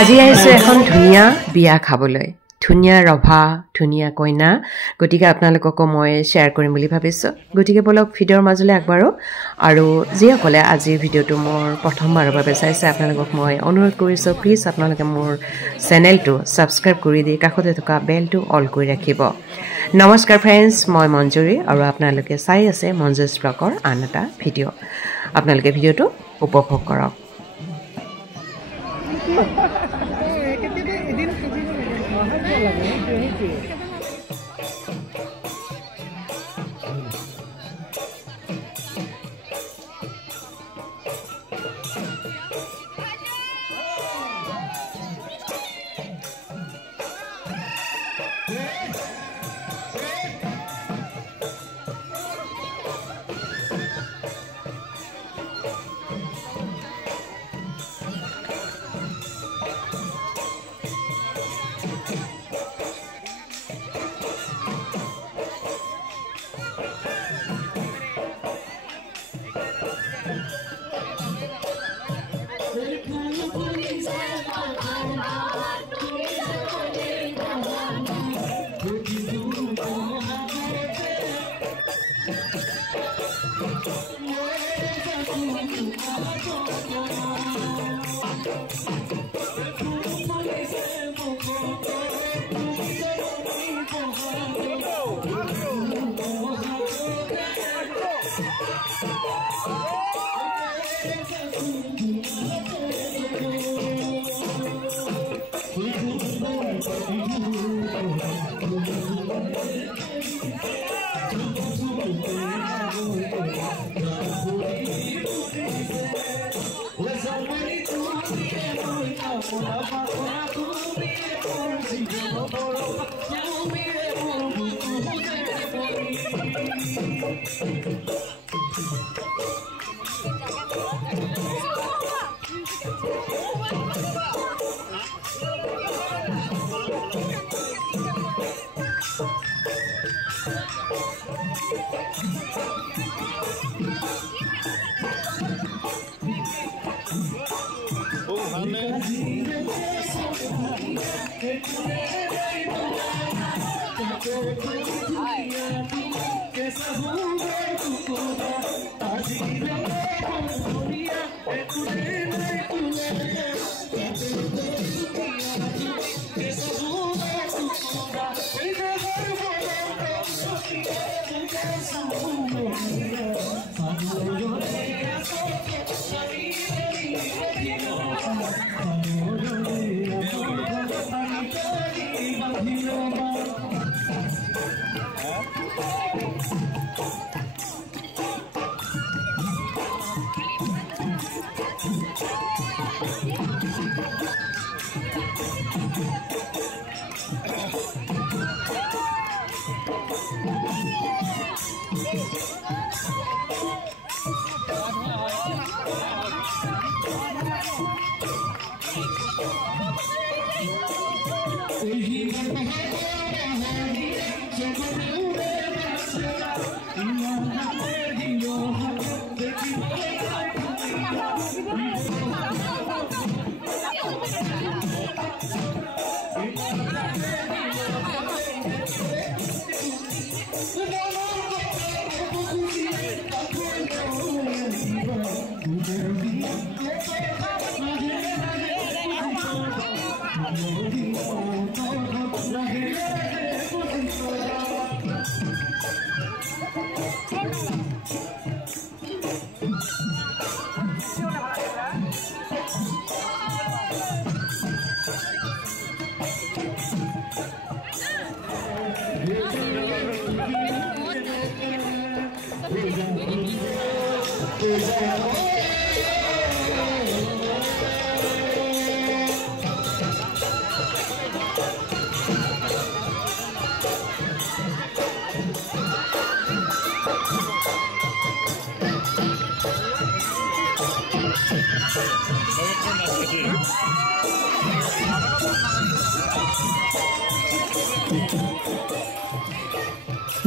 আজি আহিছো এখন ধুনিয়া বিয়া খাবলৈ ধুনিয়া ৰভা ধুনিয়া কইনা গটিকে আপোনালোকক মই শেয়াৰ কৰিম বুলি ভাবিছো গটিকে বলক ভিডিওৰ মাজলৈ আগবাৰো আৰু যিসকলে আজি ভিডিওটো মোৰ প্ৰথমবাৰৰ বাবে চাইছে আপোনালোকক মই অনুৰোধ কৰিছো প্লিজ আপোনালোকে মোৰ চেনেলটো সাবস্ক্ৰাইব কৰি দি কাষতে থকা বেলটো অল কৰি ৰাখিব নমস্কাৰ ফ্ৰেন্ডছ মই মঞ্জুৰী আৰু আপোনালোকে চাই আছে মঞ্জুছ ব্লগৰ আন এটা ভিডিও আপোনালোকে ভিডিওটো উপভোগ কৰক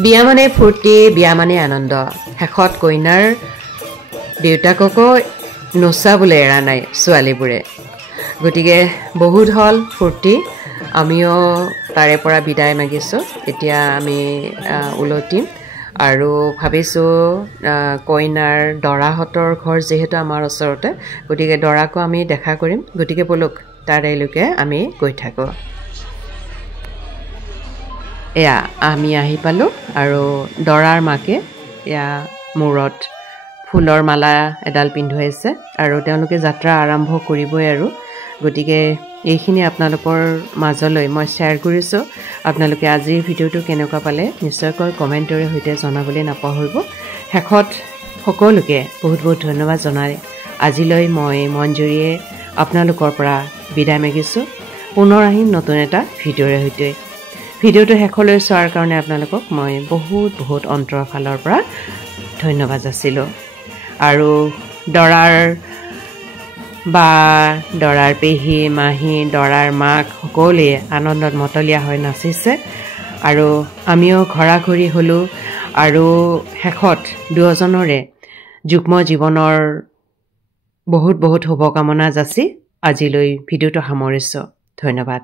বিয়া মানে ফুৰ্তি বিয়া মানে আনন্দ হেখত কইনাৰ দেউতাকক নচাবলৈ এৰা নাই ছোৱালীবোৰে গতিকে বহুত হল ফুৰ্তি আমিও তাৰে পৰা বিদায় মাগিছোঁ এতিয়া আমি উলটিম আৰু ভাবিছোঁ কইনাৰ দৰাহঁতৰ ঘৰ যিহেতু আমাৰ ওচৰতে গতিকে দৰাকো আমি দেখা কৰিম গতিকে বলক তাৰেলৈকে আমি গৈ থাকোঁ এয়া আমি আহি পালোঁ আৰু দৰাৰ মাকে এয়া মূৰত ফুলৰ মালা এডাল পিন্ধুৱাইছে আৰু তেওঁলোকে যাত্ৰা আৰম্ভ কৰিবই আৰু গতিকে এইখিনি আপোনালোকৰ মাজলৈ মই শ্বেয়াৰ কৰিছোঁ আপোনালোকে আজিৰ ভিডিঅ'টো কেনেকুৱা পালে নিশ্চয়কৈ কমেণ্টৰে সৈতে জনাবলৈ নাপাহৰিব শেষত সকলোকে বহুত বহুত ধন্যবাদ জনাই আজিলৈ মই মঞ্জুৰীয়ে আপোনালোকৰ পৰা বিদায় মাগিছোঁ পুনৰ আহিম নতুন এটা ভিডিঅ'ৰে সৈতে ভিডিঅ'টো শেষলৈ চোৱাৰ কাৰণে আপোনালোকক মই বহুত বহুত অন্তৰৰ ফালৰ পৰা ধন্যবাদ যাচিলোঁ আৰু দৰাৰ বা দৰাৰ পেহী মাহী দৰাৰ মাক সকলোৱে আনন্দত মতলীয়া হৈ নাচিছে আৰু আমিও ঘৰাঘৰি হ'লোঁ আৰু শেষত দুয়োজনৰে যুগ্ম জীৱনৰ বহুত বহুত শুভকামনা যাচি আজিলৈ ভিডিঅ'টো সামৰিছোঁ ধন্যবাদ